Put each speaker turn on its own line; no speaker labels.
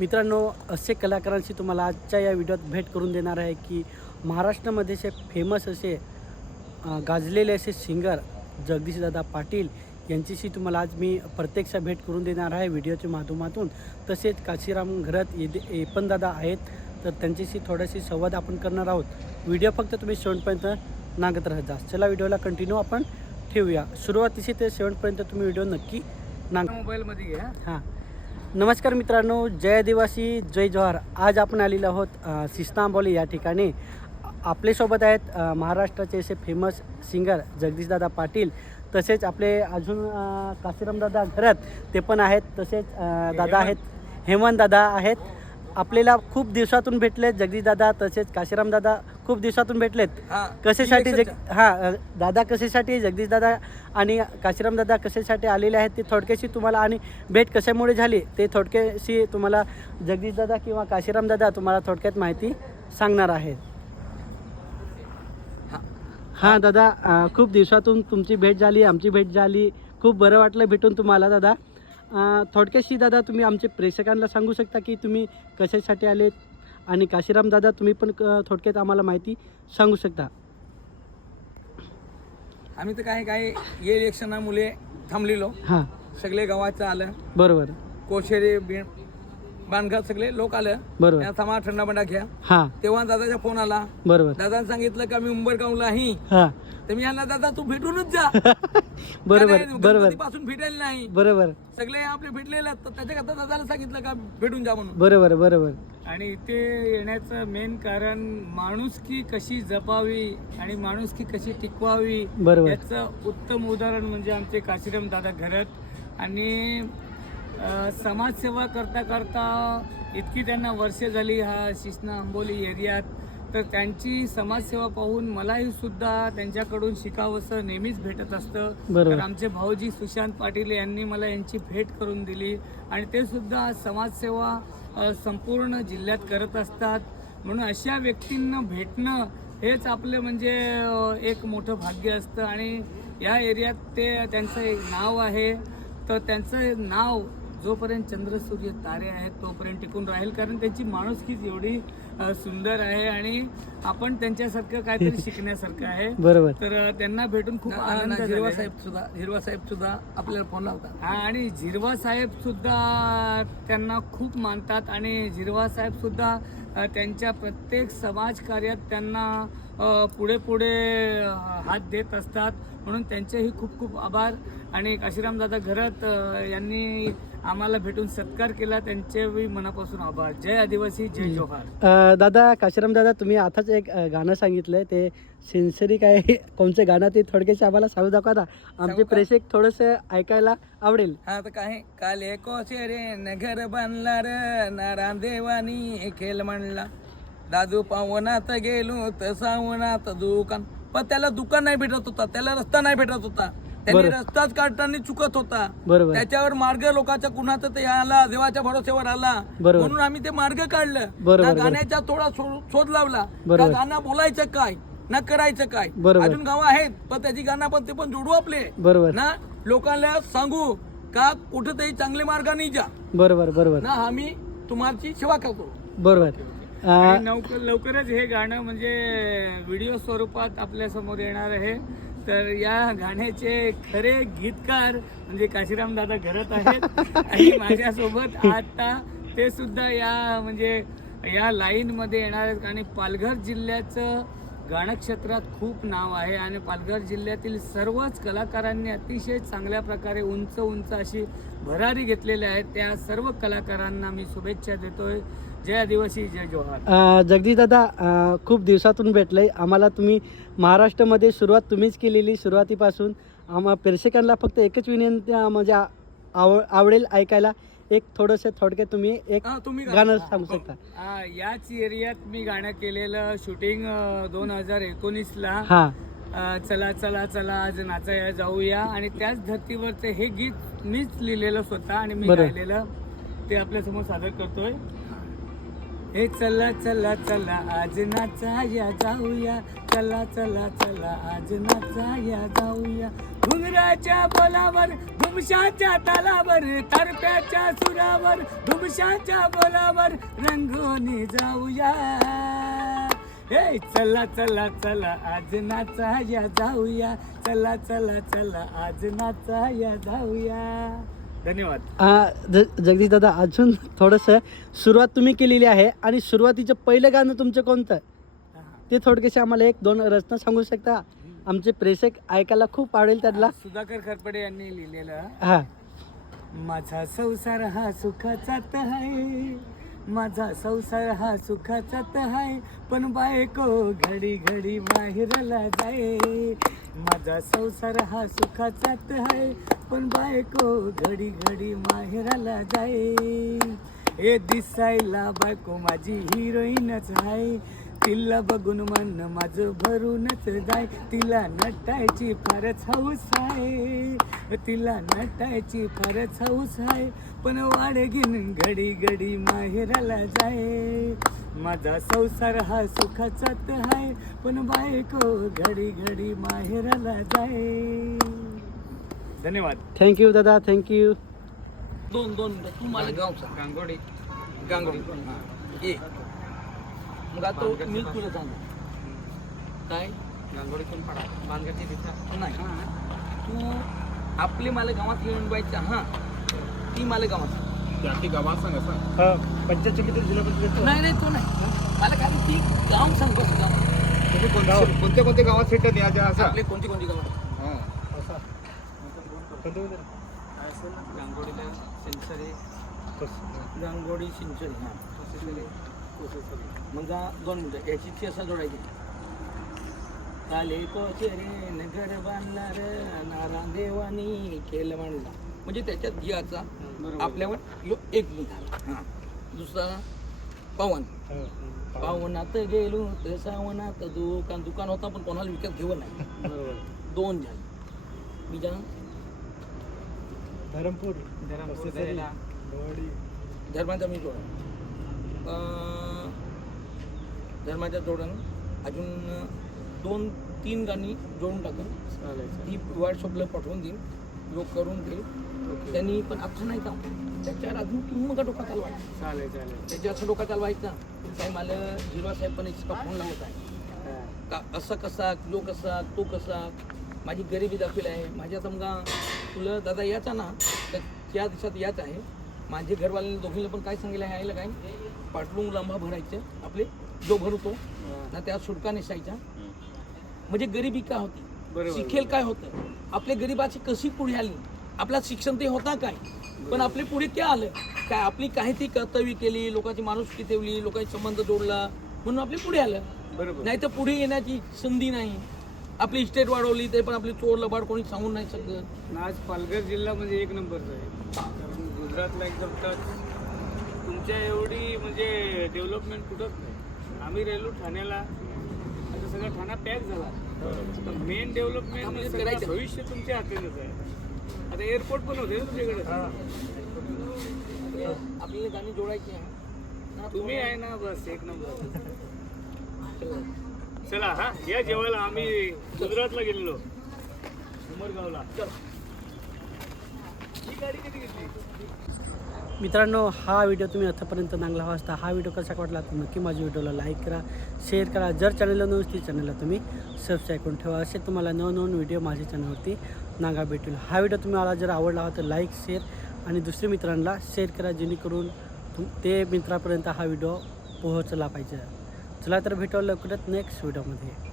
मित्रांनो असे कलाकारांशी तुम्हाला आजच्या या व्हिडिओत भेट करून देणार आहे की महाराष्ट्रामध्ये असे फेमस असे गाजलेले असे सिंगर जगदीशदादा पाटील यांच्याशी तुम्हाला आज मी प्रत्यक्ष भेट करून देणार आहे व्हिडिओच्या माध्यमातून. तसेच काशीराम घरात ये पण दादा आहेत तर त्यांच्याशी थोडाशी संवाद आपण करणार आहोत. व्हिडिओ फक्त तुम्ही शेवटपर्यंत नागत राहत जा. चला व्हिडिओला कंटिन्यू आपण ठेवूया. सुरुवातीशी ते शेवटपर्यंत तुम्ही व्हिडिओ नक्की नांग
मोबाईलमध्ये घ्या.
हां. नमस्कार मित्रांनो जय आदिवासी जय जोहार आज आपण आलेलो आहोत आंबोली या ठिकाणी. आपल्यासोबत आहेत महाराष्ट्राचे असे फेमस सिंगर जगदीशदादा पाटील तसेच आपले अजून काशीरामदादा घरात ते पण आहेत तसेच दादा आहेत हेमंत दादा आहेत. आपल्याला खूप दिवसातून भेटलेत जगदीशदादा तसेच काशीरामदादा खूप दिवसातून भेटलेत.
हा
कशासाठी जग हां दादा कशासाठी जगदीश दादा आणि काशीराम दादा कशासाठी आलेले आहेत ते थोडक्याशी तुम्हाला आणि भेट कशामुळे झाली ते थोडक्याशी तुम्हाला जगदीश दादा किंवा काशीराम दादा तुम्हाला थोडक्यात माहिती सांगणार आहेत. हां दादा अ, खूप दिवसातून तुमची भेट झाली आमची भेट झाली खूप बरं वाटलं भेटून तुम्हाला दादा. अ, थोडक्याशी दादा तुम्ही आमचे प्रेक्षकांना सांगू शकता की तुम्ही कशासाठी आलेत? आणि काशीराम दादा तुम्ही पण थोडक्यात आम्हाला माहिती सांगू शकता.
आम्ही तर काय काय ये इलेक्शनामुळे थांबलेलो.
हां.
सगळे गावाचं आलं.
बरोबर.
कोशेरे बी बांधघाट सगळे लोक आलं.
बरोबर.
थांबा थंडा बंडा घ्या.
हां.
तेव्हा दादाचा फोन आला.
बरोबर.
दादाने सांगितलं का मी उंबरगावला आहे
हां.
तर मी यांना दादा तू भेटूनच जा.
बरोबर बरोबर.
पासून भेटायला नाही.
बरोबर.
सगळे आपले भेटलेले आहेत. तर त्याच्याकरता दादाला सांगितलं का भेटून जा म्हणून.
बरोबर बरोबर.
आणि इथे येण्याचं मेन कारण माणुसकी कशी जपावी आणि माणुसकी कशी टिकवावी
बरोबर.
याचं उत्तम उदाहरण म्हणजे आमचे काशीराम दादा घरत. आणि अ, समाजसेवा करता करता इतकी त्यांना वर्षे झाली हा शिसना आंबोली एरियात. तर त्यांची समाजसेवा पाहून मलाही सुद्धा त्यांच्याकडून शिकावंसं नेहमीच भेटत असतं.
बरोबर.
तर आमचे भाऊजी सुशांत पाटील यांनी मला यांची भेट करून दिली आणि ते सुद्धा समाजसेवा अ, संपूर्ण जिल्ह्यात करत असतात. म्हणून अशा व्यक्तींना भेटणं हेच आपलं म्हणजे अ, एक मोठं भाग्य असतं आणि या एरियात ते त्यांचं एक नाव आहे. तर त्यांचं नाव जोपर्यंत चंद्र सूर्य तारे आहेत तोपर्यंत टिकून राहील. कारण त्यांची माणुसकीच एवढी सुंदर आहे आणि आपण त्यांच्यासारखं काहीतरी शिकण्यासारखं आहे.
बरोबर.
तर त्यांना भेटून खूप आनंद
हिरवा. साहेब सुद्धा हिरवा साहेब सुद्धा आपल्याला फोन लावतात.
हा, आणि झिरवा साहेब सुद्धा त्यांना खूप मानतात आणि झिरवा साहेब सुद्धा त्यांच्या प्रत्येक समाजकार्यात त्यांना अ, पुढे पुढे हात देत असतात. म्हणून त्यांचेही खूप खूप आभार. आणि काशीरामदादा घरात यांनी आम्हाला भेटून सत्कार केला. त्यांचेही मनापासून आभार. जय आदिवासी जय जोहार
दादा काशीराम दादा तुम्ही आताच एक गाणं सांगितलंय. ते सेन्सरी काय कोणचं गाणं ते थोडक्याशी आम्हाला सांगू दाखवा ना आमचे? प्रेक्षक थोडंसं ऐकायला आवडेल.
हा तर काय काले कोशेरे नगर बांधला र. नारायण देवानी खेळ म्हणला. दादू पावनात गेलो तर सावनात दुकान. पण त्याला दुकान नाही भेटत होता त्याला रस्ता नाही भेटत होता. त्यांनी. रस्ताच काढताना चुकत होता. त्याच्यावर मार्ग लोकांच्या कुणाचं ते आला देवाच्या भरोश्यावर आला. म्हणून आम्ही ते मार्ग काढलं. त्या. गाण्याचा थोडा शोध लावला. त्या गाणं बोलायचं काय? ना करायचं काय. अजून गाव आहेत पण त्याची गाणं पण ते पण जोडू आपले.
बरोबर.
ना लोकांना सांगू का कुठेतरी चांगले मार्गाने जा.
बरोबर बरोबर.
ना आम्ही तुम्हाची सेवा करतो.
बरोबर.
आणि लवकर लवकरच हे गाणं म्हणजे व्हिडिओ स्वरूपात आपल्यासमोर येणार आहे. तर या गाण्याचे खरे गीतकार म्हणजे काशीराम दादा घरात आहेत. आणि माझ्यासोबत आता ते सुद्धा या म्हणजे या लाईन मध्ये येणार आहेत. आणि पालघर जिल्ह्याचं गाणक्षेत्रात खूप नाव आहे. आणि पालघर जिल्ह्यातील सर्वच कलाकारांनी अतिशय चांगल्या प्रकारे उंच उंच अशी भरारी घेतलेली आहे त्या सर्व कलाकारांना मी शुभेच्छा देतोय. जय आदिवासी जय जोहार
जगदीश दादा खूप दिवसातून भेटले आम्हाला तुम्ही महाराष्ट्रामध्ये सुरुवात तुम्हीच केलेली सुरुवातीपासून. आम्हा प्रेक्षकांना फक्त एकच विनंती म्हणजे आव आवडेल ऐकायला. एक थोडंसं थोडक्यात तुम्ही एक
हा, तुम्ही
गाणं सांगू शकता.
आ, याच एरियात मी गाणं केलेलं शूटिंग दोन हजार एकोणीसला.
हां.
चला चला चला आज नाचाया जाऊया. आणि त्याच धर्तीवरचं हे गीत मीच लिहिलेलं स्वतः आणि मी. गायलेलं ते आपल्यासमोर सादर करतोय. हे चला चला चला आज नाचाया जाऊया. चला चला चला आज नाचाया जाऊया. घुंगराच्या बोलावर धुमशाच्या तालावर तरप्याच्या सुरावर धुमशाच्या बोलावर रंगोनी जाऊया. हे चला चला चला आज नाचाया जाऊया. चला चला चला आज नाचाया जाऊया. धन्यवाद.
ज जगदीश दादा अजून थोडंसं सुरुवात तुम्ही केलेली आहे आणि सुरुवातीचं पहिलं गाणं तुमचं कोणतं? ते थोडकेसे आम्हाला एक दोन रचना सांगू शकता? आमचे प्रेक्षक ऐकायला खूप आवडेल त्यातला
सुधाकर खरपडे यांनी लिहिलेलं
हा.
माझा संसार हा सुखाचाच आहे. माझा संसार हा सुखाचाच आहे पण बायको घडी घडी बाहेरला जाय. माझा संसार हा सुखाचाच आहे पण बायको घडी घडी माहेराला जाय. हे दिसायला बायको माझी हिरोईनच आहे तिला बघून मन माझं भरूनच जाय. तिला नटायची फारच हौस आहे. तिला नटायची फारच हौस आहे. पण वाढगीन घडी घडी माहेराला जाय. माझा संसार हा सुखाचाच आहे. पण बायको घडी घडी माहेराला जाय. धन्यवाद.
थँक्यू दादा. थँक्यू
दोन दोन मिनिटं. तू मला गाव सांग गांगोडी. गांगोडी. हा. मग आता मी तुला सांगतो काय? गांगोडीतून पडा. मानगाची दिशा नाही तू आपले मला गावात येऊन बायचा हा. ती मला गावात.
पंचायत किती जिल्हा परिषद
नाही नाही तो नाही. मला काय ती गाव सांग बस गाव.
कोणत्या कोणत्या गावात सेटत याच्या असं?
आपले कोणती कोणती गाव? गांगोडीला सेंसरी. गांगोडी सिंचरी हां. मग दोन मिनटं. याची जोडायची. काले बांधणार नारा देवानी केलं म्हणला. म्हणजे त्याच्यात गियाचा आपल्यावर यो एक झाला हां. दुसरा पवन. पावनात गेलो तर सावनात दुकान दुकान होता पण कोणाला विकत घेऊ नाही. दोन झाले. बीजा
धरमपूर.
धर्माचा मी जोडा. धर्माच्या जोडून अजून दोन तीन गाणी जोडून टाकून ती व्हॉट्सअपला पाठवून देईन लोक करून घेईल त्यांनी पण आता नाही का त्याच्यावर अजून तुम्ही मग डोका चालवायचा
चालेल चालेल.
त्याच्या असं डोका चालवायचा काय मला झिरवा साहेब पण एक फोन लावत आहे. का असा कसा तो कसा तो कसा माझी गरिबी दाखवली आहे. माझ्या समजा तुला दादा याचा ना तर त्या दिवसात याच आहे. माझे घरवाल्याने दोघीला पण काय सांगितलं आहे आईला काय? पाटलून लांबा भरायचं. आपले जो भरतो ना त्या सुटका नेसायचा म्हणजे गरिबी का होती. शिकेल काय होतं? आपल्या गरिबाची कशी पुढे आली? आपला शिक्षण ते होता काय? पण आपले पुढे काय आलं? काय आपली काही ती कर्तव्य केली लोकांची माणुसकी ठेवली लोकांशी संबंध जोडला म्हणून आपले पुढे आलं.
बरोबर.
नाही तर पुढे येण्याची संधी नाही. आपली इस्टेट वाढवली ते पण आपली चोर लबाड कोणी सांगून नाही शकत.
आज पालघर जिल्हा म्हणजे एक नंबरचा आहे. गुजरातला एकदम टच तुमच्या एवढी म्हणजे डेव्हलपमेंट कुठंच नाही. आम्ही राहिलो ठाण्याला. आता सगळं ठाणा पॅक झाला. आता मेन डेव्हलपमेंट सगळं
करायचं.
भविष्य तुमच्या हातातच आहे. आता एअरपोर्ट पण होते ना तुमच्याकडे?
आपल्याला गाणी जोडायची आहे.
तुम्ही आहे ना बस एक नंबर. चला हा या जेवायला आम्ही गुजरातला गेलेलो. उमरगावला. ही गाडी कधी घेतली?
मित्रांनो हा व्हिडिओ तुम्ही आतापर्यंत चांगला हवा असता हा व्हिडिओ कसा वाटला तर नक्की माझ्या व्हिडिओला लाईक करा शेअर करा. जर चॅनलला नसतील चॅनलला तुम्ही सबस्क्राईब करून ठेवा. असे तुम्हाला नवनवीन व्हिडिओ माझ्या चॅनलवरती नागा भेटेल. हा व्हिडिओ तुम्ही मला जर आवडला हवा तर लाईक शेअर आणि दुसऱ्या मित्रांना शेअर करा जेणेकरून तुम ते मित्रापर्यंत हा व्हिडिओ पोहोचला पाहिजे. चला तर भेटू लवकरच नेक्स्ट व्हिडिओमध्ये